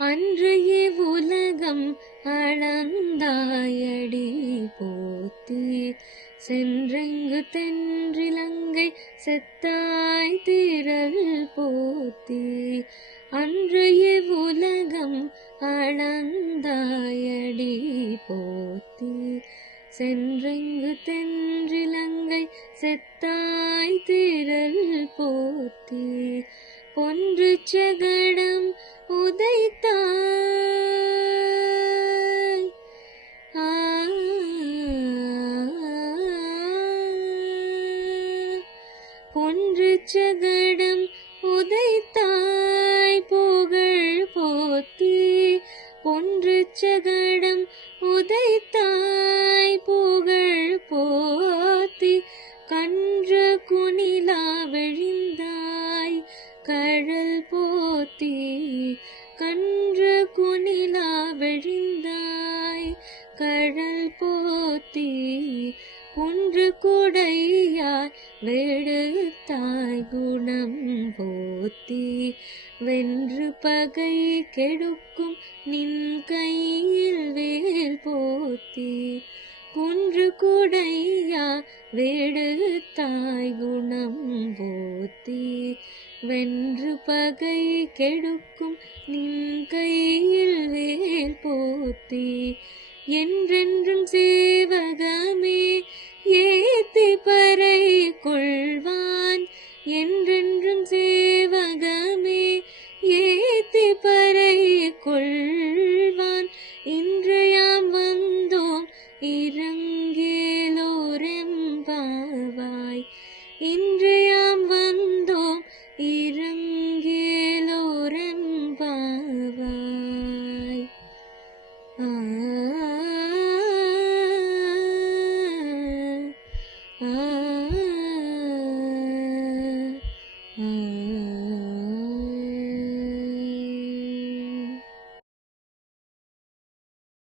அன்று இவ்வுலகம் அளந்தாயடி போத்தி சென்றெங்கு தென்றிலங்கை செத்தாய் திரள் போத்தி அன்று இவ்வுலகம் அளந்தாயடி போத்தி சென்றெங்கு தென்றிலங்கை செத்தாய் திரள் போத்தி பொன்று சகடம் உதைத்தாய் பொன்று சகடம் உதைத்தாய் புகழ் போத்தி பொன்று சகடம் உதைத்தாய் புகழ் போத்தி கன்று குனிலா விழிந்தாய் கழல் போத்தி கன்று குனிலா விழிந்தாய் கழல் போத்தி குன்று குடையாய் வெடுத்தாய் குணம் போத்தி வென்று பகை கெடுக்கும் நின் கையில் வேல் போத்தி குன்று குடையா வெடுத்தாய் குணம் போத்தி வென்று பகை கெடுக்கும் நின் கையில் வேல் போத்தி என்றென்றும் சேவகமே ஏத்தி பறை கொள்வான் என்றென்றும் சேவகமே ஏத்தி பறை கொள்வான் இன்றையாம் வந்தோம் இரங்கேலோரெம்பாவாய் இன்றையாம் வந்தோம் இரங்கேலோரெம்பாவாய் ஆ